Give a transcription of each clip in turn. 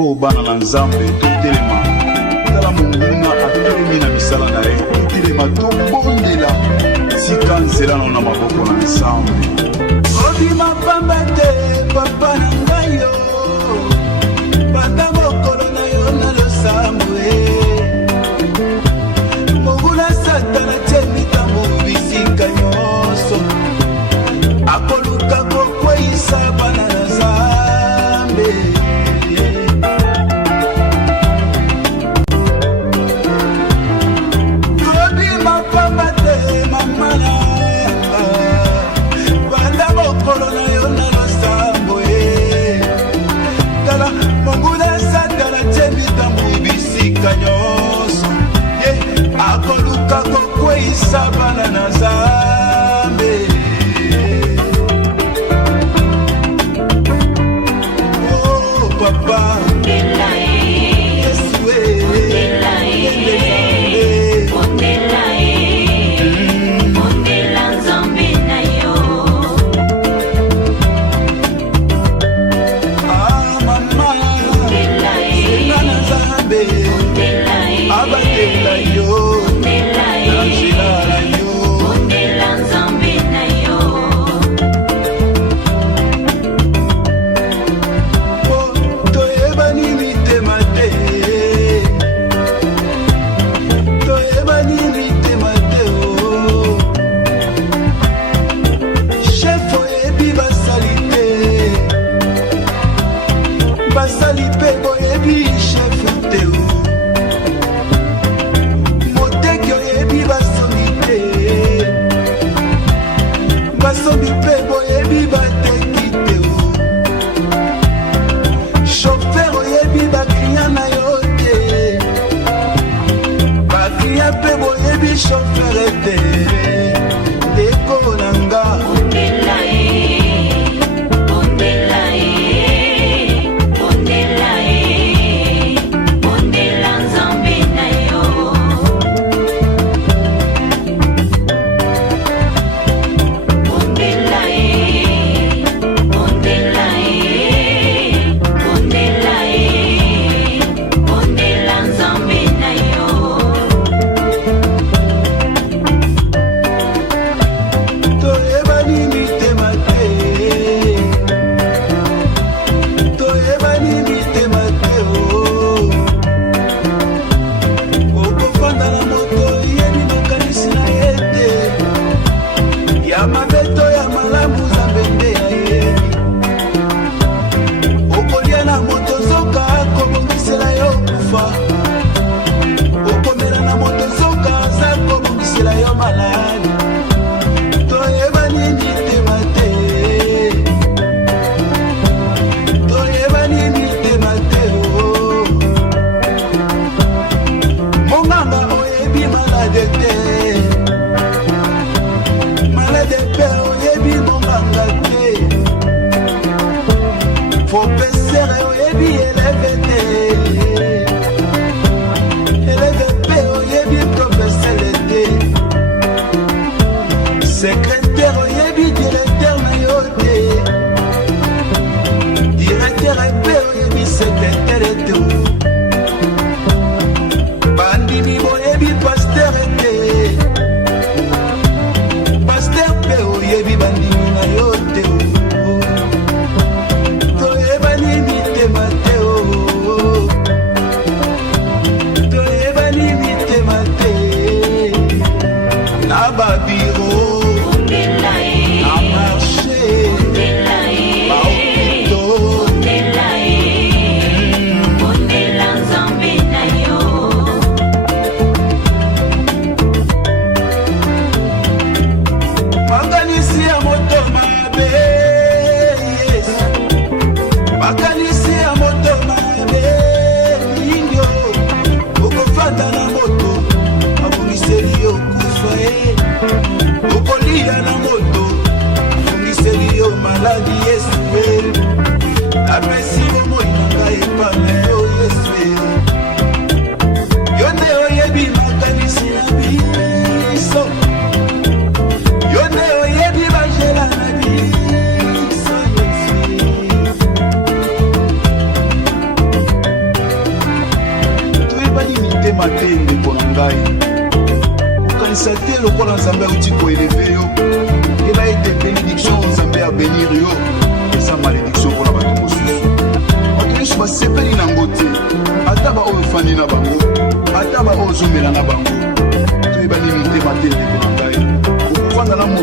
o bana na nzambe totelema tala monguna atelemi na misala na ye totelema tobondela sika nzela na maboko na nzambe obima pamba te papa na ngai yo banda mokolo na yo na losambo monguna satana tie mitambo bisika nyonso akoluka kokweyisa bana na nzambe nyonso akoluka kokweyisa bana na nzambe oh papa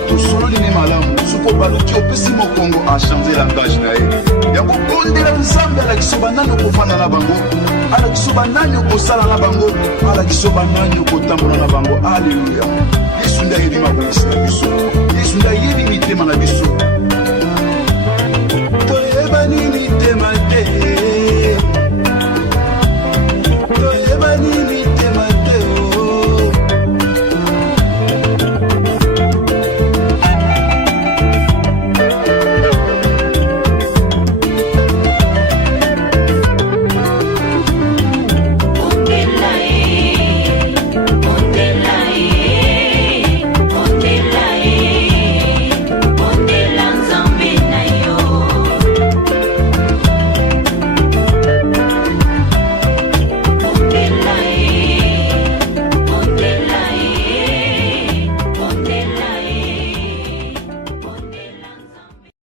tosololi ne malamu soko baluki opesi mokongo achange langage na ye ya kobondela nzambe alakisi banani okofanda na bango alakisi banani okosala na bango alakisi banani okotambola na bango. Alleluya. Yesu nde ayebima kolisi na biso. Yesu